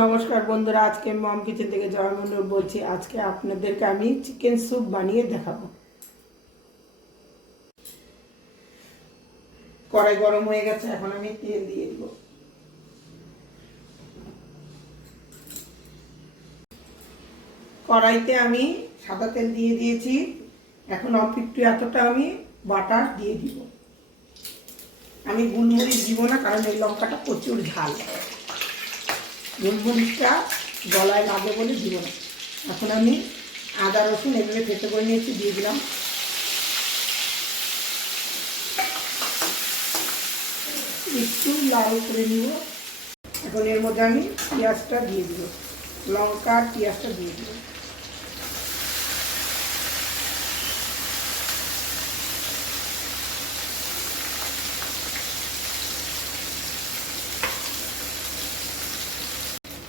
নমস্কার বন্ধুরা, আজকে মম কিচেন থেকে জয় মণ্ডল বলছি। আজকে আপনাদেরকে আমি চিকেন স্যুপ বানিয়ে দেখাবো। কড়াই গরম হয়ে গেছে, এখন আমি তেল দিয়ে দিব। কড়াইতে আমি সাদা তেল দিয়ে দিয়েছি। এখন অল্প একটু এতটা আমি বাটার দিয়ে দিব। আমি গোলমরিচ দিব না, কারণ এই লঙ্কাটা প্রচুর ঝাল, গোলমরিচটা গলায় লাগে বলে দিব না। এখন আমি আদা রসুন এভাবে থেতো করে নিয়েছি, দিয়ে দিলাম। একটু লাল করে নিব। এখন এর মধ্যে আমি পেঁয়াজটা দিয়ে দিব, লঙ্কা আর পেঁয়াজটা দিয়ে দিব।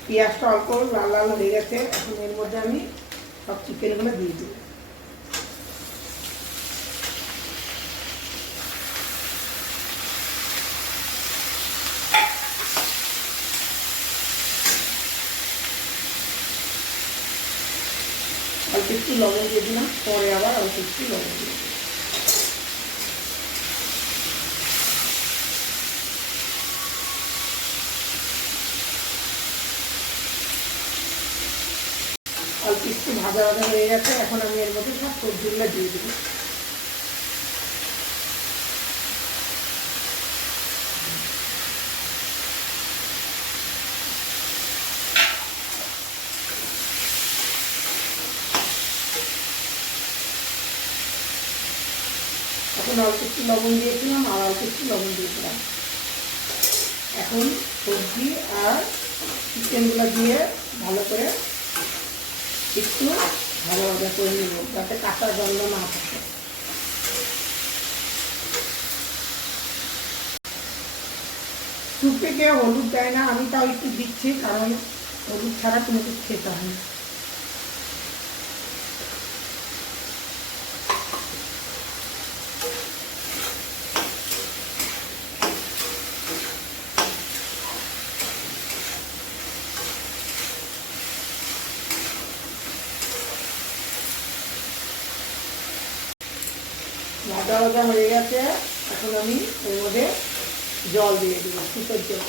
পেঁয়াজটা অল্প লাল লাল হয়ে গেছে। এখন এর মধ্যে আমি সব চিকেনগুলো দিয়ে দিব। অল্প একটু লবণ দিয়ে দিলাম, পরে আবার অল্প একটু লবণ দিয়ে দিলাম। অল্প একটু ভাজা ভাজা হয়ে গেছে। এখন আমি এর মধ্যে সব সবজিগুলো দিয়ে দেবো। এখন অল্প একটু লবণ দিয়েছিলাম, আর অল্প একটু লবণ দিয়েছিলাম। এখন সবজি আর চিকেনগুলো দিয়ে ভালো করে একটু ভালো ভাজা করে নেব, যাতে কাঁচা গন্ধ না থাকে। স্যুপে কেউ হলুদ দেয় না, আমি তাও একটু দিচ্ছি, কারণ হলুদ ছাড়া কোনো কিছু খেতে হয় না। ভাজা ভাজা হয়ে গেছে। এখন আমি এর মধ্যে জল দিয়ে দিব, সুপের জল।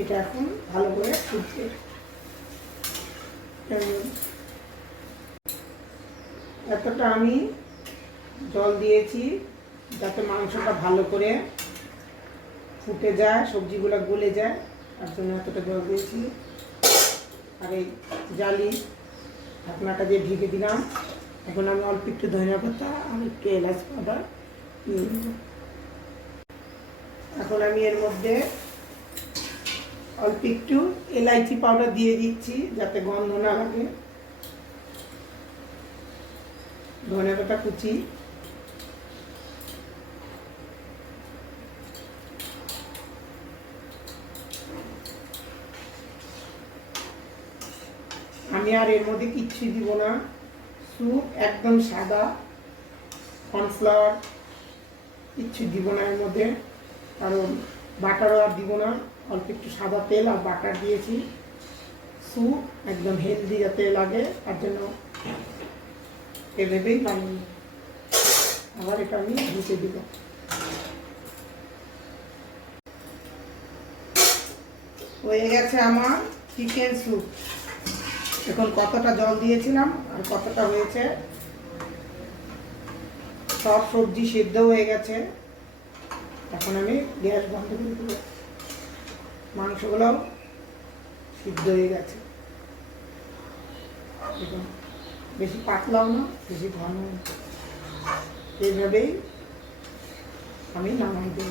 এটা এখন ভালো করে ফুটবে। এতটা আমি জল দিয়েছি যাতে মাংসটা ভালো করে ফুটে যায়, সবজিগুলো গলে যায়, তার জন্য এতটা জল দিয়েছি। আর এই জালি ঢাকনাটা দিয়ে ঢেকে দিলাম। এখন আমি অল্প একটু ধনিয়া পাতা আর একটু এলাচ পাউডার দিয়ে দেব। এখন আমি এর মধ্যে অল্প একটু এলাইচি পাউডার দিয়ে দিচ্ছি, যাতে গন্ধ না লাগে। ধনিয়া পাতা কুচি, আমি আর এর মধ্যে কিচ্ছু দিব না। স্যুপ একদম সাদা, কর্নফ্লাওয়ার কিচ্ছু দিব না এর মধ্যে, কারণ বাটারও আর দিব না। অল্প একটু সাদা তেল আর বাটার দিয়েছি। স্যুপ একদম হেলদি যাতে লাগে, তার জন্য এভাবেই বানিয়ে। আবার এটা আমি ধুতে দিব। হয়ে গেছে আমার চিকেন স্যুপ। এখন কতটা জল দিয়েছিলাম আর কতটা হয়েছে, সব সবজি সিদ্ধ হয়ে গেছে। এখন আমি গ্যাস বন্ধ করে দেব। মাংসগুলোও সিদ্ধ হয়ে গেছে। বেশি পাতলাও না, বেশি ঘন। এইভাবেই আমি নামাই দেব।